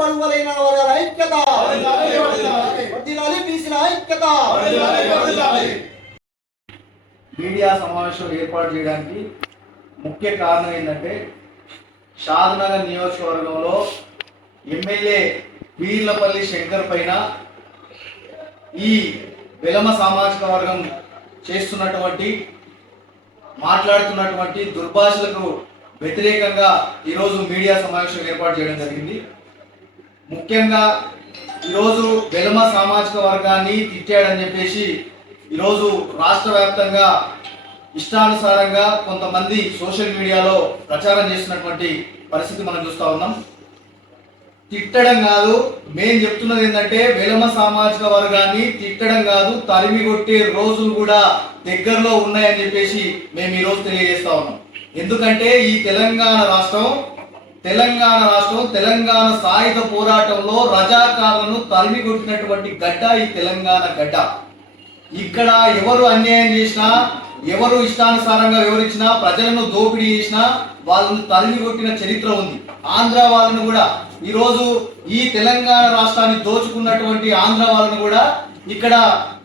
బడుగులైన వర్గాల ఐక్యత. వర్ధిల్లాలి బీసీల ఐక్యత. మీడియా సమావేశం ఏర్పాటు చేయడానికి ముఖ్య కారణం ఏంటంటే షాద్నగర్ నియోజకవర్గంలో ఎమ్మెల్యే వీర్లపల్లి శంకర్ పైన ఈ విలమ సామాజిక వర్గం చేస్తున్నటువంటి మాట్లాడుతున్నటువంటి దుర్భాషలకు వ్యతిరేకంగా ఈరోజు మీడియా సమావేశం ఏర్పాటు చేయడం జరిగింది. ముఖ్యంగా ఈరోజు వెలమ సామాజిక వర్గాన్ని తిట్టాడని చెప్పేసి ఈరోజు రాష్ట్ర వ్యాప్తంగా ఇష్టానుసారంగా కొంతమంది సోషల్ మీడియాలో ప్రచారం చేసినటువంటి పరిస్థితి మనం చూస్తూ ఉన్నాం. తిట్టడం కాదు మేము చెప్తున్నది ఏంటంటే వెలమ సామాజిక వర్గాన్ని తిట్టడం కాదు తరిమి కొట్టే రోజులు కూడా దగ్గరలో ఉన్నాయని చెప్పేసి మేము ఈరోజు తెలియజేస్తా ఉన్నాం. ఎందుకంటే ఈ తెలంగాణ రాష్ట్రం తెలంగాణ రాష్ట్రం తెలంగాణ సాయుధ పోరాటంలో రజాకారులను తరిమి కొట్టినటువంటి గడ్డ ఈ తెలంగాణ గడ్డ. ఇక్కడ ఎవరు అన్యాయం చేసినా ఎవరు ఇష్టానుసారంగా వివరించినా ప్రజలను దోపిడీ చేసినా వాళ్ళను తరిమి కొట్టిన చరిత్ర ఉంది. ఆంధ్ర వాళ్ళను కూడా ఈరోజు ఈ తెలంగాణ రాష్ట్రాన్ని దోచుకున్నటువంటి ఆంధ్ర వాళ్ళను కూడా ఇక్కడ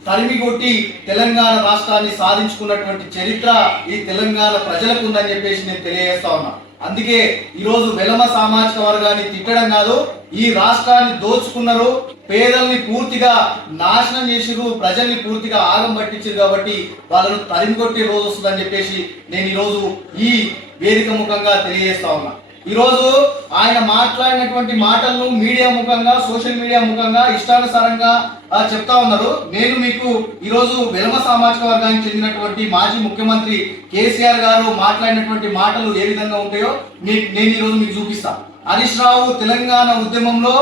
తరిమి కొట్టి తెలంగాణ రాష్ట్రాన్ని సాధించుకున్నటువంటి చరిత్ర ఈ తెలంగాణ ప్రజలకు ఉందని చెప్పేసి నేను తెలియజేస్తా ఉన్నా. అందుకే ఈరోజు వెలమ సామాజిక వర్గాన్ని తిట్టడం కాదు ఈ రాష్ట్రాన్ని దోచుకున్నారు పేదల్ని పూర్తిగా నాశనం చేసిరు ప్రజల్ని పూర్తిగా ఆగం పట్టించారు కాబట్టి వాళ్ళను తరిమి కొట్టే రోజు వస్తుందని చెప్పేసి నేను ఈరోజు ఈ వేదిక ముఖంగా తెలియజేస్తా ఉన్నా. ఈరోజు ఆయన మాట్లాడినటువంటి మాటలను మీడియా ముఖంగా సోషల్ మీడియా ముఖంగా ఇష్టానుసారంగా చెప్తా ఉన్నారు. నేను మీకు ఈరోజు వెలమ సామాజిక వర్గానికి చెందినటువంటి మాజీ ముఖ్యమంత్రి కేసీఆర్ గారు మాట్లాడినటువంటి మాటలు ఏ విధంగా ఉంటాయో నేను ఈరోజు మీకు చూపిస్తా. హరీష్ రావు తెలంగాణ ఉద్యమంలో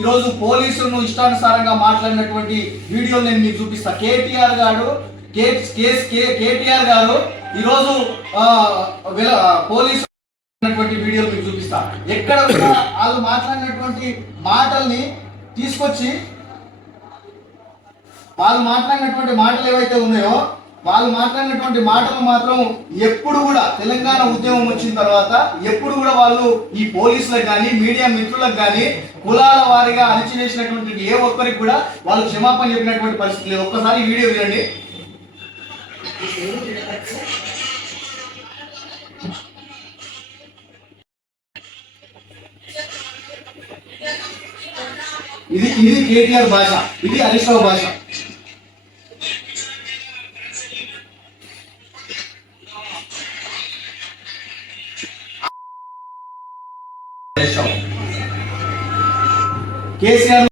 ఈరోజు పోలీసులను ఇష్టానుసారంగా మాట్లాడినటువంటి వీడియో నేను మీకు చూపిస్తా. కేటీఆర్ గారు కేటీఆర్ గారు ఈరోజు ఆ, పోలీసు వీడియో మీకు చూపిస్తా. ఎక్కడ వాళ్ళు మాట్లాడినటువంటి మాటల్ని తీసుకొచ్చి వాళ్ళు మాట్లాడినటువంటి మాటలు ఏవైతే ఉన్నాయో వాళ్ళు మాట్లాడినటువంటి మాటలు మాత్రం ఎప్పుడు కూడా తెలంగాణ ఉద్యమం వచ్చిన తర్వాత ఎప్పుడు కూడా వాళ్ళు ఈ పోలీసులకు కానీ మీడియా మిత్రులకు కానీ కులాల వారిగా అణిచివేసినటువంటి ఏ ఒక్కరికి కూడా వాళ్ళు క్షమాపణ చెప్పినటువంటి పరిస్థితి లేదు. ఒక్కసారి వీడియో వినండి. ఇది ఇది కేటీఆర్ భాష ఇది హరీష్ రావు భాష. కేసీఆర్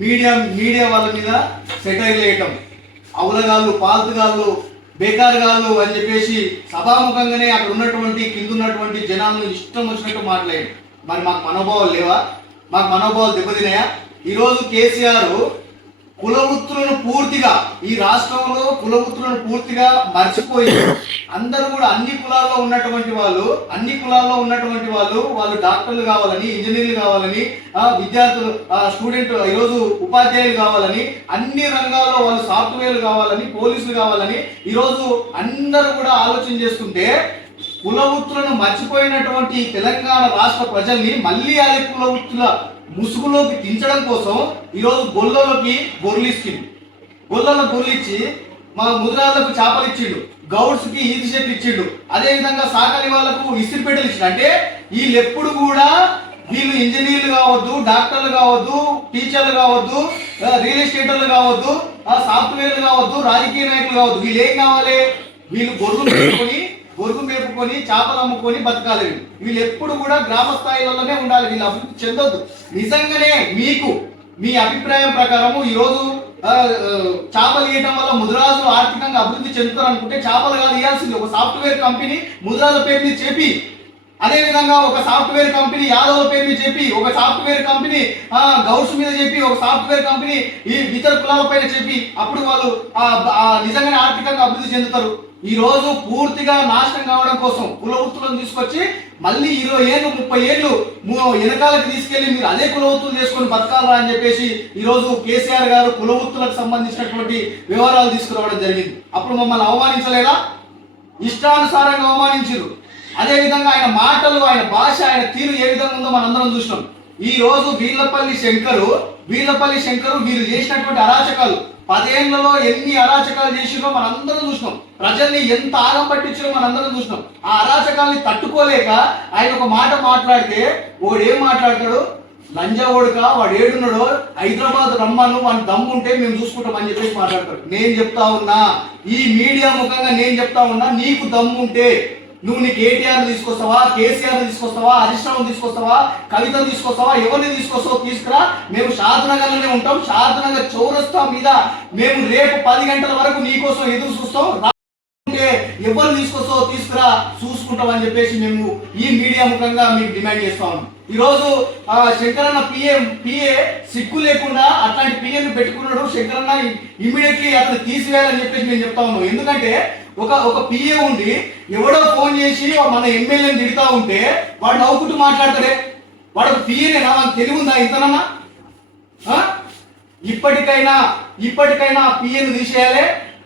మీడియా మీడియా వాళ్ళ మీద సెటైర్ చేయటం. అవులగాళ్ళు పాల్తుగాళ్ళు బేకారుగాళ్ళు అని చెప్పేసి సభాముఖంగానే అక్కడ ఉన్నటువంటి కింద ఉన్నటువంటి జనాలను ఇష్టం వచ్చినట్టు మాట్లాడి మరి మాకు మనోభావాలు లేవా? మాకు మనోభావాలు దెబ్బతినాయా ఈరోజు కేసీఆర్ కులవృత్తులను పూర్తిగా ఈ రాష్ట్రంలో కులవృత్తులను పూర్తిగా మర్చిపోయి అందరూ కూడా అన్ని కులాల్లో ఉన్నటువంటి వాళ్ళు అన్ని కులాల్లో ఉన్నటువంటి వాళ్ళు వాళ్ళు డాక్టర్లు కావాలని ఇంజనీర్లు కావాలని విద్యార్థులు స్టూడెంట్ ఈరోజు ఉపాధ్యాయులు కావాలని అన్ని రంగాల్లో వాళ్ళు సాఫ్ట్వేర్లు కావాలని పోలీసులు కావాలని ఈరోజు అందరూ కూడా ఆలోచన చేస్తుంటే కులవృత్తులను మర్చిపోయినటువంటి తెలంగాణ రాష్ట్ర ప్రజల్ని మళ్ళీ అదే కులవృత్తుల ముసుగులోకి దించడం కోసం ఈరోజు గొల్లలోకి గొర్రెలిస్తుంది గొల్లలో గొర్రెలిచ్చి మా ముద్రాలకు చేపలు ఇచ్చిండు. గౌడ్స్కి ఈది చెట్టు ఇచ్చిండు. అదే విధంగా సాకలి వాళ్ళకు ఇసిరిపేటలు ఇచ్చిండు. అంటే వీళ్ళు ఎప్పుడు కూడా వీళ్ళు ఇంజనీర్లు కావద్దు డాక్టర్లు కావద్దు టీచర్లు కావద్దు రియల్ ఎస్టేటర్లు కావద్దు సాఫ్ట్వేర్లు కావద్దు రాజకీయ నాయకులు కావద్దు. వీళ్ళు ఏం కావాలి? వీళ్ళు గొర్రెలు పెట్టుకొని గొరుగు మేపుకొని చేపలు అమ్ముకొని బతకాలి. వీళ్ళు. ఎప్పుడు కూడా గ్రామ స్థాయిలోనే ఉండాలి. వీళ్ళు అభివృద్ధి చెందొద్దు. నిజంగానే మీకు మీ అభిప్రాయం ప్రకారము ఈరోజు చేపలు ఇవ్వడం వల్ల ముదిరాజులు ఆర్థికంగా అభివృద్ధి చెందుతారు అనుకుంటే చేపలు కాదు ఇవ్వాల్సింది ఒక సాఫ్ట్వేర్ కంపెనీ ముదిరాజుల పేరు మీద చెప్పి అదే విధంగా ఒక సాఫ్ట్వేర్ కంపెనీ యాదవ్ పేరు మీద చెప్పి ఒక సాఫ్ట్వేర్ కంపెనీ గౌడ్స్ మీద చెప్పి ఒక సాఫ్ట్వేర్ కంపెనీ ఈ ఇతర కులాల పైన చెప్పి అప్పుడు వాళ్ళు ఆ, నిజంగానే ఆర్థికంగా అభివృద్ధి చెందుతారు. ఈ రోజు పూర్తిగా నాశనం కావడం కోసం కుల వృత్తులను తీసుకొచ్చి మళ్ళీ ఇరవై ఏళ్ళు ముప్పై ఏళ్ళు వెనకాలకు తీసుకెళ్ళి మీరు అదే కుల వృత్తులు చేసుకొని బతకాలరా అని చెప్పేసి ఈ రోజు కేసీఆర్ గారు కుల వృత్తులకు సంబంధించినటువంటి వివరాలు తీసుకురావడం జరిగింది. అప్పుడు మమ్మల్ని అవమానించలేదా? ఇష్టానుసారంగా అవమానించారు అదేవిధంగా ఆయన మాటలు ఆయన భాష ఆయన తీరు ఏ విధంగా ఉందో మనందరం చూసినాం. ఈ రోజు వీళ్ళపల్లి శంకరు వీళ్ళపల్లి శంకరు వీరు చేసినటువంటి అరాచకాలు. పదేళ్ళలో ఎన్ని అరాచకాలు చేసినో మనందరం చూసినాం. ప్రజల్ని ఎంత ఆగం పట్టించారో మనందరం చూసినాం. ఆ అరాచకాల్ని తట్టుకోలేక ఆయన ఒక మాట మాట్లాడితే వాడు ఏం మాట్లాడతాడు లంజావోడుక వాడు ఏడున్నాడో? హైదరాబాద్ రమ్మను దమ్ము దమ్ముంటే మేము చూసుకుంటామని చెప్పేసి మాట్లాడతాడు నేను చెప్తా ఉన్నా ఈ మీడియా ముఖంగా నేను చెప్తా ఉన్నా నీకు దమ్ముంటే నువ్వు నీ కేటీఆర్ తీసుకొస్తావా కేసీఆర్ తీసుకొస్తావా హరీష్ తీసుకొస్తావా కవిత తీసుకొస్తావా ఎవరిని తీసుకొస్తావో తీసుకురా. మేము షాద్నగర్లోనే ఉంటాం. షాద్నగర్ చౌరస్తా మీద మేము రేపు పది గంటల వరకు నీకోసం ఎదురు చూస్తాం. ఎవరు తీసుకొస్తావో తీసుకురా చూసుకుంటాం అని చెప్పేసి మేము ఈ మీడియా ముఖంగా మీకు డిమాండ్ చేస్తాం ఈరోజు శంకరన్న పిఎం పిఏ సిగ్గు లేకుండా అట్లాంటి పిఏను పెట్టుకున్నాడు. శంకరన్న ఇమ్మీడియట్లీ అతను తీసివేయాలని చెప్పేసి నేను చెప్తా ఉన్నాం. ఎందుకంటే ఒక ఒక పిఏ ఉండి ఎవడో ఫోన్ చేసి మన ఎమ్మెల్యేని తిడతా ఉంటే వాడు నవ్వుకుంటూ మాట్లాడతాడే. వాడు ఒక పిఏనేనా మనకు తెలివి ఉందా ఇంతనన్నా? ఇప్పటికైనా ఇప్పటికైనా పిఏను తీసేయాలి.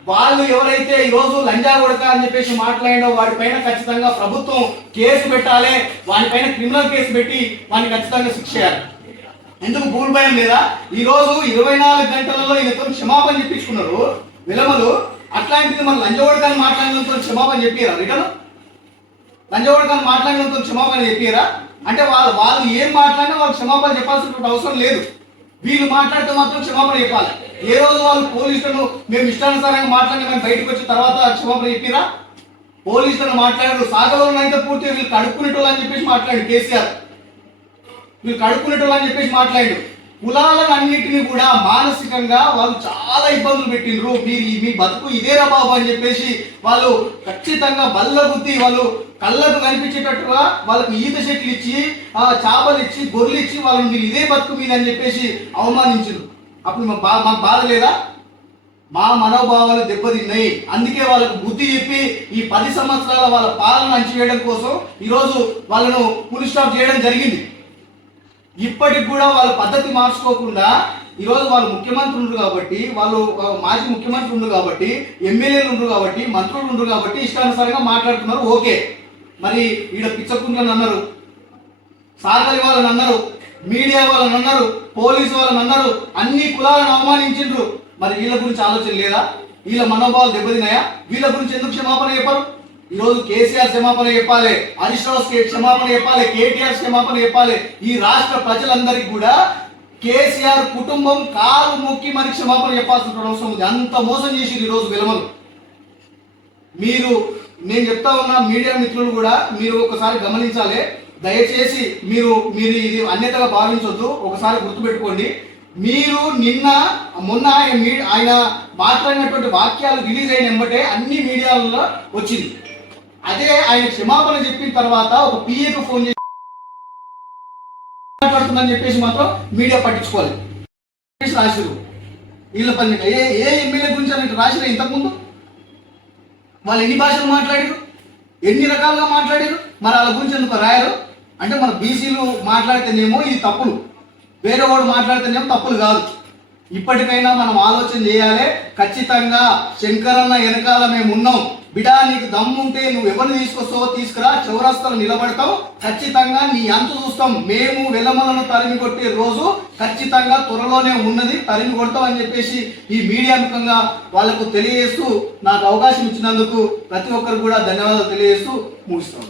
వాళ్ళు ఎవరైతే ఈరోజు లంజా కొడక అని చెప్పేసి మాట్లాడినో వాడిపైన ఖచ్చితంగా ప్రభుత్వం కేసు పెట్టాలి. వాడిపైన క్రిమినల్ కేసు పెట్టి వాడిని ఖచ్చితంగా శిక్ష చేయాలి. ఎందుకు భూమి భయం లేదా? ఈరోజు ఇరవై నాలుగు గంటలలో ఈయనతో క్షమాపణ చెప్పించుకున్నారు. విలమలు అట్లాంటిది మన లంజోడకాన్ని మాట్లాడినంతో క్షమాపణ చెప్పారా రిటర్న్ లంజోడకాన్ని మాట్లాడినంత క్షమాపణ చెప్పారా? అంటే వాళ్ళు వాళ్ళు ఏం మాట్లాడినా వాళ్ళు క్షమాపణ చెప్పాల్సినటువంటి అవసరం లేదు. వీళ్ళు మాట్లాడితే మాత్రం క్షమాపణ చెప్పాలి. ఏ రోజు వాళ్ళు పోలీసులను మేము ఇష్టానుసారంగా మాట్లాడి మేము బయటకు వచ్చిన తర్వాత క్షమాపణ చెప్పిరా? పోలీసులను మాట్లాడారు సాగలో అయితే పూర్తిగా వీళ్ళు కడుక్కునేటోళ్ళు అని చెప్పేసి మాట్లాడు కేసీఆర్. వీళ్ళు కడుక్కునేటోళ్ళు అని చెప్పేసి మాట్లాడు. కులాలను అన్నిటిని కూడా మానసికంగా వాళ్ళు చాలా ఇబ్బందులు పెట్టిండ్రు. మీరు ఈ- మీ బతుకు ఇదేరా బాబు అని చెప్పేసి వాళ్ళు ఖచ్చితంగా బల్ల బుద్ధి వాళ్ళు కళ్ళకు కనిపించేటట్టుగా వాళ్ళకు ఈత చెట్లు ఇచ్చి చేపలు ఇచ్చి గొర్రెలు ఇచ్చి వాళ్ళని మీరు ఇదే బతుకు మీద అని చెప్పేసి అవమానించారు అప్పుడు మా బా మాకు బాధ లేదా? మా మనోభావాలు దెబ్బతిన్నాయి. అందుకే వాళ్ళకు బుద్ధి చెప్పి ఈ పది సంవత్సరాల వాళ్ళ పాలన అంచివేయడం కోసం ఈరోజు వాళ్ళను పులిస్టాప్ చేయడం జరిగింది. ఇప్పటికి కూడా వాళ్ళ పద్ధతి మార్చుకోకుండా ఈరోజు వాళ్ళు ముఖ్యమంత్రి ఉండరు కాబట్టి వాళ్ళు మాజీ ముఖ్యమంత్రి ఉండరు కాబట్టి ఎమ్మెల్యేలు ఉండరు కాబట్టి మంత్రులు ఉండరు కాబట్టి ఇష్టానుసారంగా మాట్లాడుతున్నారు. ఓకే. మరి ఈడ పిచ్చకుండ్లని అన్నారు. సాగలి వాళ్ళని అన్నారు. మీడియా వాళ్ళని అన్నారు. పోలీసు వాళ్ళని అన్నారు. అన్ని కులాలను అవమానించిండ్రు. మరి వీళ్ళ గురించి ఆలోచన లేదా? వీళ్ళ మనోభావాలు దెబ్బతినాయా వీళ్ళ గురించి ఎందుకు క్షమాపణ చెప్పారు? ఈ రోజు కేసీఆర్ క్షమాపణ చెప్పాలి హరీష్ రావు క్షమాపణ చెప్పాలి కేటీఆర్ క్షమాపణ చెప్పాలి. ఈ రాష్ట్ర ప్రజలందరికీ కూడా కేసీఆర్ కుటుంబం కాలు మొక్కి మరి క్షమాపణ చెప్పాల్సిన అవసరం ఉంది. అంత మోసం చేసి ఈ రోజు విలమలు. మీరు నేను చెప్తా ఉన్న మీడియా మిత్రులు కూడా మీరు ఒకసారి గమనించాలి. దయచేసి మీరు మీరు ఇది అన్యతగా భావించొద్దు. ఒకసారి గుర్తుపెట్టుకోండి. మీరు నిన్న మొన్న ఆయన మీ- ఆయన మాట్లాడినటువంటి వాక్యాలు రిలీజ్ అయిన వెంబటే అన్ని మీడియాలలో వచ్చింది. అదే ఆయన క్షమాపణ చెప్పిన తర్వాత ఒక పిఏకు ఫోన్ చేసి మాట్లాడుతుందని చెప్పేసి మాత్రం మీడియా పట్టించుకోవాలి. చెప్పేసి రాసిరు. వీళ్ళ పని ఏ ఏ ఎమ్మెల్యే గురించి అని రాసిన ఇంతకుముందు? వాళ్ళు ఎన్ని భాషలు మాట్లాడారు? ఎన్ని రకాలుగా మాట్లాడారు? మరి వాళ్ళ గురించి ఎందుకు రాయరు? అంటే మన బీసీలు మాట్లాడితేనేమో ఇది తప్పులు. వేరే వాడు మాట్లాడితేనేమో తప్పులు కాదు. ఇప్పటికైనా మనం ఆలోచన చేయాలి. ఖచ్చితంగా శంకరన్న వెనకాల మేము ఉన్నాం. బిడా నీకు దమ్ముంటే నువ్వు ఎవరిని తీసుకొస్తావో తీసుకురా. చౌరస్తలు నిలబడతావు. ఖచ్చితంగా నీ అంత చూస్తాం. మేము వెలమలను తరిమి కొట్టే రోజు ఖచ్చితంగా త్వరలోనే ఉన్నది. తరిమి కొడతాం అని చెప్పేసి ఈ మీడియా ముఖంగా వాళ్ళకు తెలియజేస్తూ నాకు అవకాశం ఇచ్చినందుకు ప్రతి ఒక్కరు కూడా ధన్యవాదాలు తెలియజేస్తూ ముగిస్తాం.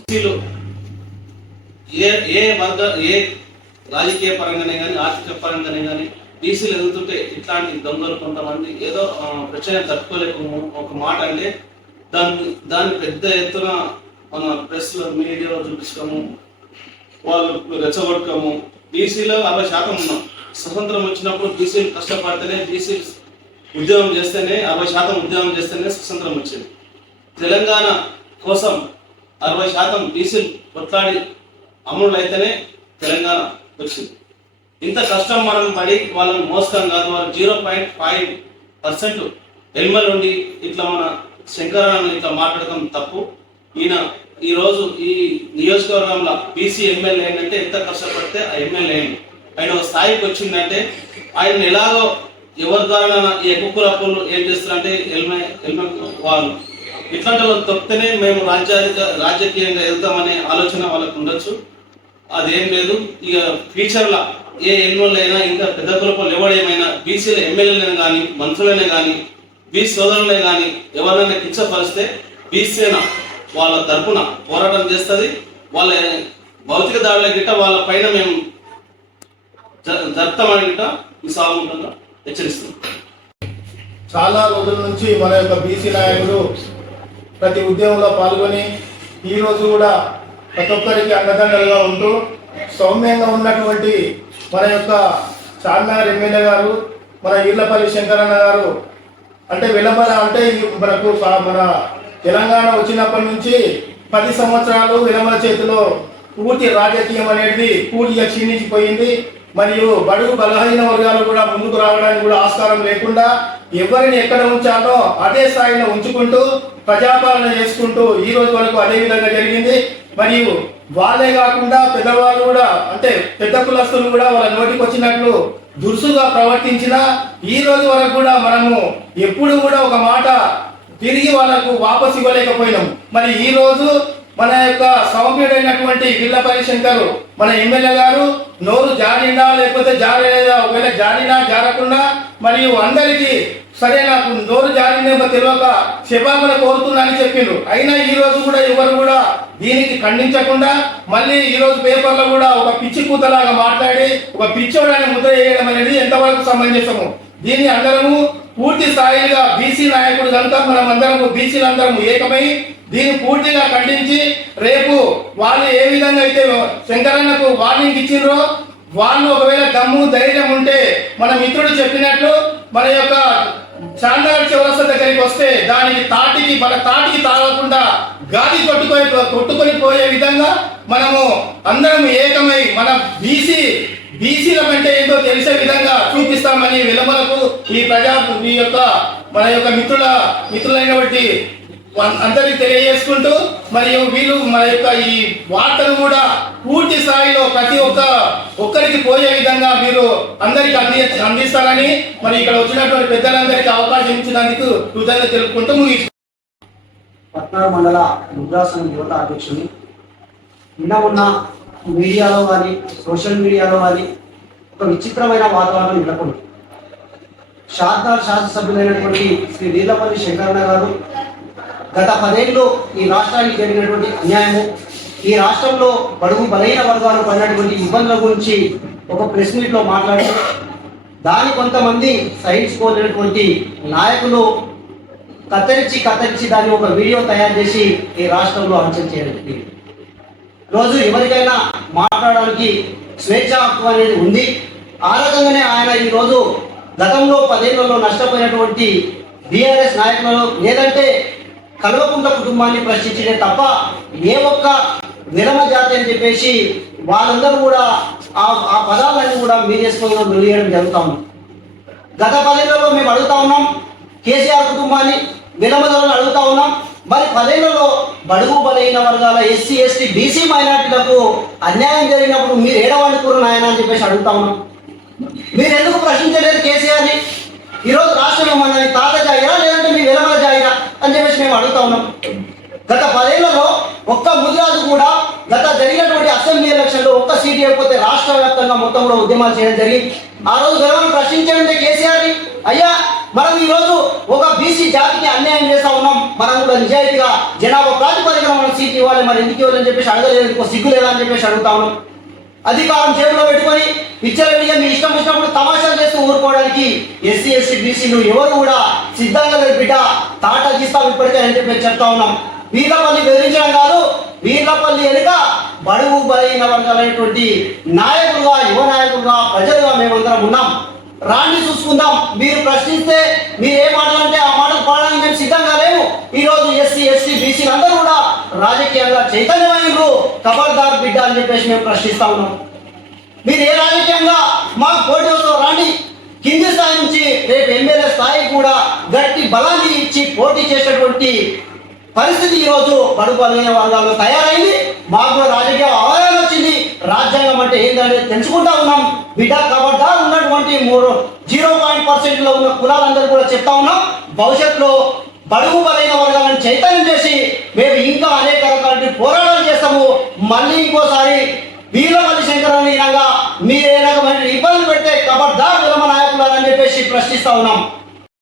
ఏ ఏ వర్గ ఏ రాజకీయ పరంగానే కానీ ఆర్థిక పరంగానే కానీ బీసీలు ఎదుగుతుంటే ఇట్లాంటి దొంగలు కొంతమంది ఏదో ప్రచయం ప్రచారం తట్టుకోలేక ఒక- మాట అంటే దాన్ని దాన్ని పెద్ద ఎత్తున మన ప్రెస్లో మీడియాలో చూపించడము వాళ్ళు రెచ్చగొట్టము బీసీలో అరవై శాతం ఉన్నాం. స్వతంత్రం వచ్చినప్పుడు బీసీలు కష్టపడితేనే బీసీ ఉద్యోగం చేస్తేనే అరవై శాతం ఉద్యోగం చేస్తేనే స్వతంత్రం వచ్చింది. తెలంగాణ కోసం అరవై శాతం బీసీలు కొట్లాడి అమలు అయితేనే తెలంగాణ వచ్చింది. ఇంత కష్టం మనం పడి వాళ్ళని మోస్తాం కాదు. వాళ్ళు జీరో పాయింట్ ఫైవ్ పర్సెంట్ ఎల్మల్ ఉండి ఇట్లా మన శంకరాన్ని ఇట్లా మాట్లాడటం తప్పు. ఈయన ఈరోజు ఈ నియోజకవర్గంలో బీసీ ఎమ్మెల్యే ఏంటంటే ఎంత కష్టపడితే ఆ ఎమ్మెల్యే ఆయన ఒక స్థాయికి వచ్చిందంటే ఆయన ఎలాగో ఎవరి ద్వారా ఈ ఎక్కువ అప్పులు ఏం చేస్తారంటే ఎల్మె ఎల్మె వాళ్ళు. ఇట్లాంటి వాళ్ళు తొక్కితేనే మేము రాజ్యాధిక రాజకీయంగా వెళ్తామనే ఆలోచన వాళ్ళకు ఉండొచ్చు. అదేం లేదు. ఇక ఫ్యూచర్లో ఏ ఎన్నోళ్ళైనా ఇంకా పెద్ద కులపాలు ఎవడేమైనా బీసీల ఎమ్మెల్యేలను కానీ మంత్రులనే కానీ బీసీ సోదరులే కానీ ఎవరినైనా కించపరిస్తే బీసీన వాళ్ళ తరపున పోరాటం చేస్తుంది. వాళ్ళ భౌతిక దాడుల గిట్ట వాళ్ళ పైన మేము జ- జరుపుతామని గిట్ట ఈ సాగుంటుందా హెచ్చరిస్తున్నాం. చాలా రోజుల నుంచి మన యొక్క బీసీ నాయకుడు ప్రతి ఉద్యమంలో పాల్గొని ఈరోజు కూడా ప్రతి ఒక్కరికి అండదండలుగా ఉంటూ సౌమ్యంగా ఉన్నటువంటి మన యొక్క చార్మినార్ ఎమ్మెల్యే గారు మన ఈర్లపల్లి శంకరన్న గారు అంటే విలంబన అంటే మనకు మన తెలంగాణ వచ్చినప్పటి నుంచి పది సంవత్సరాలు విలంబన చేతిలో పూర్తి రాజకీయం అనేది పూర్తిగా క్షీణించిపోయింది. మరియు బడుగు బలహీన వర్గాలు కూడా ముందుకు రావడానికి కూడా ఆస్కారం లేకుండా ఎవరిని ఎక్కడ ఉంచాలో అదే స్థాయిలో ఉంచుకుంటూ ప్రజాపాలన చేసుకుంటూ ఈ రోజు వరకు అదే విధంగా జరిగింది. మరియు వాళ్ళే కాకుండా పెద్దవాళ్ళు కూడా అంటే పెద్ద కులస్తులు కూడా వాళ్ళ నోటికి వచ్చినట్లు దురుసుగా ప్రవర్తించిన ఈ రోజు వరకు కూడా మనము ఎప్పుడు కూడా ఒక మాట తిరిగి వాళ్ళకు వాపసు ఇవ్వలేకపోయినాం. మరి ఈ రోజు మన యొక్క సౌమ్యుడైనటువంటి గిల్లపల్లి శంకర్ మన ఎమ్మెల్యే గారు నోరు జారినా లేకపోతే జారలేదా? ఒకవేళ జారినా జారకుండా మరియు అందరికీ సరే నాకు నోరు జారిందేమో తెలియక క్షమాపణ కోరుతున్నానని చెప్పిండ్రు. అయినా ఈ రోజు కూడా ఎవరు కూడా దీనికి ఖండించకుండా మళ్ళీ ఈ రోజు పేపర్లో కూడా ఒక పిచ్చి కూతలాగా మాట్లాడి ఒక పిచ్చోడని ముద్ర వేయడం అనేది ఎంతవరకు సమంజసము? దీన్ని అందరము పూర్తి స్థాయిగా బీసీ నాయకుడు అంతా మనం అందరము బీసీలందరము ఏకమై దీన్ని పూర్తిగా ఖండించి రేపు వాళ్ళు ఏ విధంగా అయితే శంకరన్నకు వార్నింగ్ ఇచ్చిండ్రో వాళ్ళు ఒకవేళ దమ్ము ధైర్యం ఉంటే మన మిత్రుడు చెప్పినట్లు మన యొక్క చాందార్ చౌరస్త దగ్గరికి వస్తే దానికి తాటికి మన తాటికి తాగకుండా గాలి కొట్టుకొని కొట్టుకొని పోయే విధంగా మనము అందరం ఏకమై మన బీసీ బీసీల అంటే ఏంటో తెలిసే విధంగా చూపిస్తామని విలమలకు ఈ ప్రజా ఈ యొక్క మన యొక్క మిత్రుల మిత్రులైనటువంటి అందరికి తెలియజేసుకుంటూ మరియు వీళ్ళు మన యొక్క ఈ వార్తను కూడా పూర్తి స్థాయిలో ప్రతి ఒక్క ఒక్కరికి పోయే విధంగా మీరు అందరికి అంది అందిస్తారని మరి ఇక్కడ వచ్చినటువంటి పెద్దలందరికీ అవకాశం ఇచ్చినందుకు కృతజ్ఞత తెలుపుకుంటూ ముగించు పట్నాడు మండల ముద్రాసన యువత అధ్యక్షుని. నిన్న ఉన్న మీడియాలో కానీ సోషల్ మీడియాలో కానీ ఒక విచిత్రమైన వాతావరణం నెలకొంది. షాద్నార్ శాసనసభ్యులైనటువంటి శ్రీ వీర్లపల్లి శంకరన్న గారు గత పదేళ్ళు ఈ రాష్ట్రానికి జరిగినటువంటి అన్యాయము ఈ రాష్ట్రంలో బడుగు బలహీన వర్గాలు పడినటువంటి ఇబ్బందుల గురించి ఒక ప్రెస్ మీట్లో మాట్లాడుతూ దాని కొంతమంది సహించుకోలేనటువంటి నాయకులు కత్తిరించి కత్తిరించి దాన్ని ఒక వీడియో తయారు చేసి ఈ రాష్ట్రంలో అంచనా చేయడానికి. రోజు ఎవరికైనా మాట్లాడడానికి స్వేచ్ఛ హక్కు అనేది ఉంది. ఆ రకంగానే ఆయన ఈ రోజు గతంలో పదేళ్ళలో నష్టపోయినటువంటి బీఆర్ఎస్ నాయకులను లేదంటే కల్వకుంట కుటుంబాన్ని ప్రశ్నించడే తప్ప ఏ ఒక్క విరమ జాతి అని చెప్పేసి వాళ్ళందరూ కూడా ఆ ఆ పదాలన్నీ కూడా మీరేసుకొని వెలియడం జరుగుతా ఉంది. గత పదేళ్ళలో మేము అడుగుతా ఉన్నాం కేసీఆర్ కుటుంబాన్ని విలమదలను అడుగుతా ఉన్నాం. మరి పదేళ్ళలో బడుగు బలైన వర్గాల ఎస్సీ ఎస్టీ బీసీ మైనార్టీలకు అన్యాయం జరిగినప్పుడు మీరు ఏడవనుకురు నాయన అని చెప్పేసి అడుగుతా ఉన్నాం. మీరు ఎందుకు ప్రశ్నించలేదు కేసీఆర్ని? ఈరోజు రాష్ట్రంలో మనల్ని తాత జాయిరా లేదంటే మీ విలమల జాయిరా అని చెప్పేసి మేము అడుగుతా ఉన్నాం. గత పదేళ్ళలో ఒక్క ముదిరాజు కూడా గత జరిగినటువంటి అసెంబ్లీ ఎలక్షన్లో ఒక్క సీట్ ఇవ్వకపోతే రాష్ట్ర వ్యాప్తంగా మొత్తం కూడా ఉద్యమాలు చేయడం జరిగింది. ఆ రోజు విలువను ప్రశ్నించండి కేసీఆర్ని అయ్యా మనం ఈరోజు ఒక బీసీ జాతికి అన్యాయం చేస్తా ఉన్నాం. మనం కూడా నిజాయితీగా జనాభా ప్రాతిపదికన మనం సీట్ ఇవ్వాలి. మరి ఎందుకు ఇవ్వాలని చెప్పేసి అడగలేదు ఇంకో సిగ్గు లేదా అని చెప్పేసి అడుగుతా ఉన్నాం. అధికారం చేతిలో పెట్టుకొని పిచ్చలవిడిగా మీ ఇష్టం వచ్చినప్పుడు తమాషాలు చేస్తూ ఊరుకోవడానికి ఎస్సీ ఎస్సీ బీసీలు ఎవరు కూడా సిద్ధంగా బిడ్డ తాట తీస్తాం ఇప్పటికే అని చెప్పి చెప్తా ఉన్నాం. వీర్లపల్లి బెదిరించడం కాదు వీర్లపల్లి వెనుక బడుగు బలైన వర్గాలైనటువంటి నాయకులుగా యువ నాయకులుగా ప్రజలుగా మేమందరం ఉన్నాం. రాండి చూసుకుందాం. మీరు ప్రశ్నిస్తే మీరు ఏ మాటలు ఆ మాటలు పాడడానికి మేము సిద్ధంగా లేము. ఈ రోజు ఎస్సీ ఎస్టీ బీసీలు అందరూ కూడా రాజకీయంగా చైతన్యమైనరు. ఖబర్దార్ బిడ్డ అని చెప్పేసి మేము ప్రశ్నిస్తా ఉన్నాం. మీరు ఏ రాజకీయంగా మాకు పోటీ రాండి. కింది స్థాయి నుంచి రేపు ఎమ్మెల్యే స్థాయికి కూడా గట్టి బలాన్ని ఇచ్చి పోటీ చేసేటువంటి పరిస్థితి ఈ రోజు బడుగు వర్గాల్లో తయారైంది. మాకు కూడా రాజకీయ రాజ్యాంగం అంటే ఏంటంటే తెలుసుకుంటా ఉన్నాం. బిడ్డ కబడ్డా ఉన్నటువంటి మూడు జీరో పాయింట్ పర్సెంట్లో ఉన్న కులాలందరూ కూడా చెప్తా ఉన్నాం. భవిష్యత్తులో బడుగు బలైన వర్గాలను చైతన్యం చేసి మేము ఇంకా అనేక రకాల పోరాటాలు చేస్తాము. మళ్ళీ ఇంకోసారి వీరమల్లి శంకరాన్ని మీరు ఏ రకమైన ఇబ్బందులు పెడితే కబడ్దా విలమ నాయకులు అని చెప్పేసి ప్రశ్నిస్తా ఉన్నాం.